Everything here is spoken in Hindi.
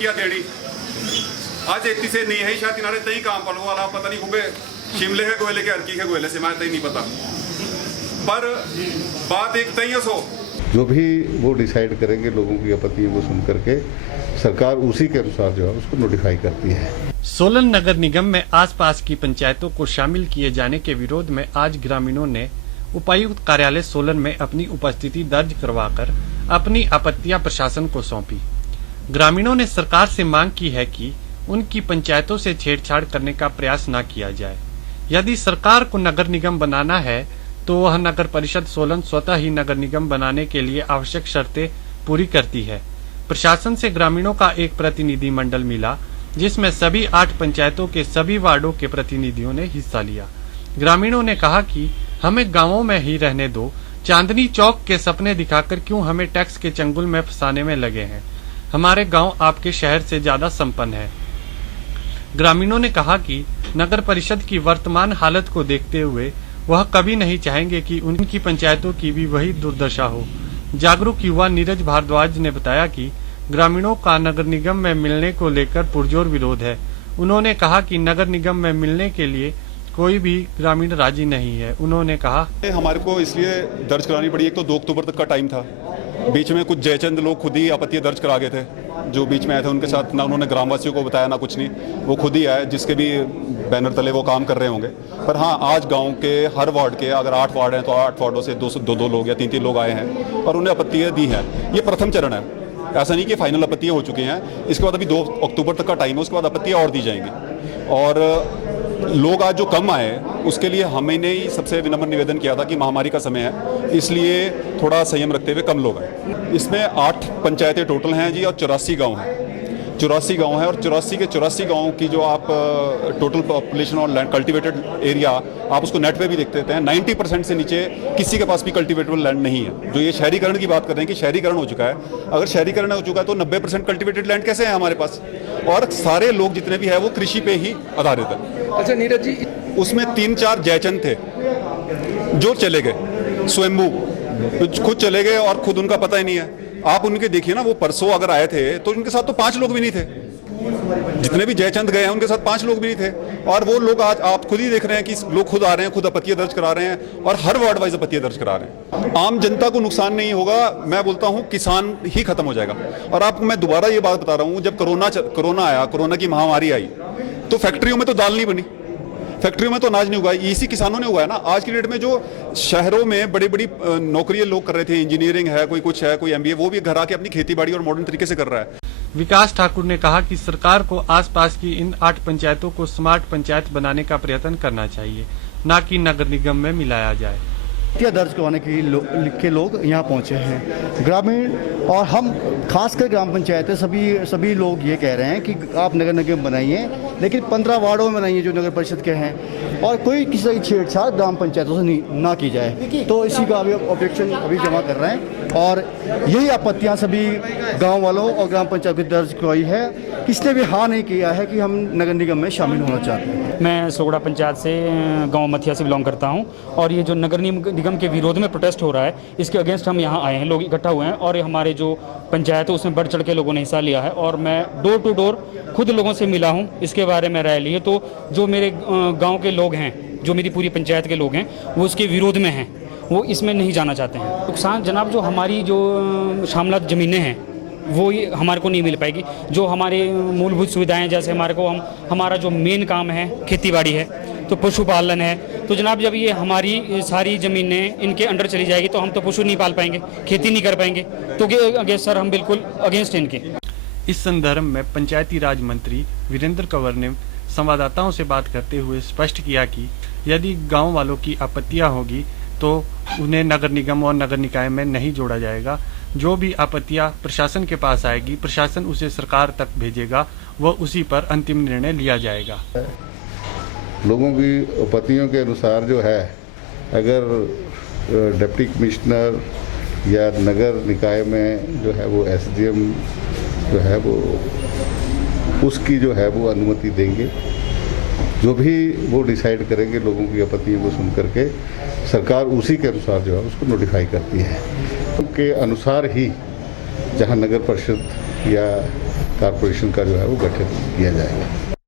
आपत्तियां देनी आज एक से नहीं है शायद किनारे तई काम पलो वाला पता नहीं खूबे शिमले है गोयले के हल्की है गोयले से मैं तई नहीं पता पर बात एक तई है सो जो भी वो डिसाइड करेंगे लोगों की आपत्तियों को सुन करके सरकार उसी के अनुसार जो है उसको नोटिफाई करती है। सोलन नगर निगम में आसपास की पंचायतों को शामिल किए जाने के विरोध में आज ग्रामीणों ने उपायुक्त कार्यालय सोलन में अपनी उपस्थिति दर्ज करवाकर अपनी आपत्तियां प्रशासन को सौंपी। ग्रामीणों ने सरकार से मांग की है कि उनकी पंचायतों से छेड़छाड़ करने का प्रयास न किया जाए। यदि सरकार को नगर निगम बनाना है तो वह नगर परिषद सोलन स्वतः ही नगर निगम बनाने के लिए आवश्यक शर्तें पूरी करती है। प्रशासन से ग्रामीणों का एक प्रतिनिधि मंडल मिला जिसमें सभी 8 पंचायतों के सभी वार्डों के प्रतिनिधियों ने हिस्सा लिया। ग्रामीणों ने कहा कि हमें गांवों में ही रहने दो, चांदनी चौक के सपने दिखाकर क्यों हमें टैक्स के चंगुल में फंसाने में लगे हैं। हमारे गांव आपके शहर से ज्यादा संपन्न है। ग्रामीणों ने कहा कि नगर परिषद की वर्तमान हालत को देखते हुए वह कभी नहीं चाहेंगे कि उनकी पंचायतों की भी वही दुर्दशा हो। जागरूक युवा नीरज भारद्वाज ने बताया कि ग्रामीणों का नगर निगम में मिलने को लेकर पुरजोर विरोध है। उन्होंने कहा कि नगर निगम में मिलने के लिए कोई भी ग्रामीण राजी नहीं है। उन्होंने कहा हमारे को इसलिए दर्ज करानी पड़ी, एक तो 2 अक्टूबर तक का टाइम था, बीच में कुछ जयचंद लोग खुद ही आपत्तियां दर्ज करा गए थे जो बीच में आए थे। उनके साथ ना उन्होंने ग्रामवासियों को बताया ना कुछ नहीं, वो खुद ही आए जिसके भी बैनर तले वो काम कर रहे होंगे। पर हाँ, आज गांव के हर वार्ड के अगर 8 वार्ड हैं तो 8 वार्डों से 2 लोग या 3 लोग आए हैं और उन्हें आपत्तियां दी हैं। ये प्रथम चरण है, ऐसा नहीं कि फाइनल आपत्तियां हो चुकी हैं। इसके बाद अभी 2 अक्टूबर तक का टाइम है, उसके बाद आपत्तियां और दी जाएंगी। और लोग आज जो कम आए उसके लिए हमने ही सबसे विनम्र निवेदन किया था कि महामारी का समय है, इसलिए थोड़ा संयम रखते हुए कम लोग आए। इसमें 8 पंचायतें टोटल हैं जी और 84 गांव हैं। 84 गांव हैं और 84 के 84 गांव की जो आप टोटल पॉपुलेशन और लैंड कल्टिवेटेड एरिया आप उसको नेट पे भी देखते हैं 90% से नीचे किसी के पास भी कल्टिवेटेबल लैंड नहीं है। जो ये शहरीकरण की बात कर रहे हैं कि शहरीकरण हो चुका है, अगर शहरीकरण हो चुका है तो 90% कल्टिवेटेड लैंड कैसे है हमारे पास, और सारे लोग जितने भी है वो कृषि पे ही आधारित है। अच्छा नीरज जी, उसमें 3-4 जयचंद थे जो चले गए, स्वयंभू खुद चले गए और खुद उनका पता ही नहीं है। आप उनके देखिए ना, वो परसों अगर आए थे तो उनके साथ तो 5 लोग भी नहीं थे। जितने भी जयचंद गए हैं उनके साथ 5 लोग भी नहीं थे। और वो लोग आज आप खुद ही देख रहे हैं कि लोग खुद आ रहे हैं, खुद आपत्तियां दर्ज करा रहे हैं और हर वार्ड वाइज आपत्तियां दर्ज करा रहे हैं। आम जनता को नुकसान नहीं होगा, मैं बोलता हूं किसान ही खत्म हो जाएगा। और आपको मैं दोबारा ये बात बता रहा हूं, जब कोरोना आया, कोरोना की महामारी आई तो फैक्ट्रियों में तो दाल नहीं बनी, फैक्ट्रियों में तो अनाज नहीं उगाया, इसी किसानों ने उगाया ना। आज की डेट में जो शहरों में बड़ी बड़ी नौकरियां लोग कर रहे थे, इंजीनियरिंग है, कोई कुछ है, कोई MBA, वो भी घर आके अपनी खेती बाड़ी और मॉडर्न तरीके से कर रहा है। विकास ठाकुर ने कहा कि सरकार को आसपास की इन 8 पंचायतों को स्मार्ट पंचायत बनाने का प्रयत्न करना चाहिए, न कि नगर निगम में मिलाया जाए। दर्ज करवाने के लोग यहाँ पहुँचे हैं ग्रामीण, और हम खासकर ग्राम पंचायतें सभी लोग ये कह रहे हैं कि आप नगर निगम बनाइए, लेकिन 15 वार्डों में बनाइए जो नगर परिषद के हैं, और कोई किसी की छेड़छाड़ ग्राम पंचायतों से ना की जाए। तो इसी का अभी ऑब्जेक्शन अभी जमा कर रहे हैं और यही आपत्तियाँ सभी गाँव वालों और ग्राम पंचायत की दर्ज करवाई है। किसने भी हाँ नहीं किया है कि हम नगर निगम में शामिल होना चाहते हैं। मैं सोगड़ा पंचायत से गांव मथिया से बिलोंग करता हूं और ये जो नगर निगम के विरोध में प्रोटेस्ट हो रहा है, इसके अगेंस्ट हम यहां आए हैं, लोग इकट्ठा हुए हैं और हमारे जो पंचायत है उसमें बढ़ चढ़ के लोगों ने हिस्सा लिया है और मैं डोर टू डोर खुद लोगों से मिला हूं, इसके बारे में राय ली है। तो जो मेरे गाँव के लोग हैं, जो मेरी पूरी पंचायत के लोग हैं, वो इसके विरोध में हैं, वो इसमें नहीं जाना चाहते हैं। नुकसान जनाब, जो हमारी जो शामलात ज़मीनें हैं वो ये हमारे को नहीं मिल पाएगी। जो हमारे मूलभूत सुविधाएं, जैसे हमारा जो मेन काम है खेती-बाड़ी है, तो पशुपालन है, तो जनाब जब ये हमारी सारी ज़मीनें इनके अंडर चली जाएगी तो हम तो पशु नहीं पाल पाएंगे, खेती नहीं कर पाएंगे। तो अगेंस्ट सर हम बिल्कुल अगेंस्ट इनके। इस संदर्भ में पंचायती राज मंत्री वीरेंद्र कंवर ने संवाददाताओं से बात करते हुए स्पष्ट किया कि यदि गाँव वालों की आपत्तियाँ होगी तो उन्हें नगर निगम और नगर निकाय में नहीं जोड़ा जाएगा। जो भी आपत्तियां प्रशासन के पास आएगी, प्रशासन उसे सरकार तक भेजेगा, वह उसी पर अंतिम निर्णय लिया जाएगा। लोगों की आपत्तियों के अनुसार जो है, अगर डिप्टी कमिश्नर या नगर निकाय में जो है वो SDM जो है वो उसकी जो है वो अनुमति देंगे। जो भी वो डिसाइड करेंगे लोगों की आपत्तियों को सुन करके सरकार उसी के अनुसार जो है उसको नोटिफाई करती है। उनके अनुसार ही जहां नगर परिषद या कारपोरेशन का जो है वो गठन किया जाएगा।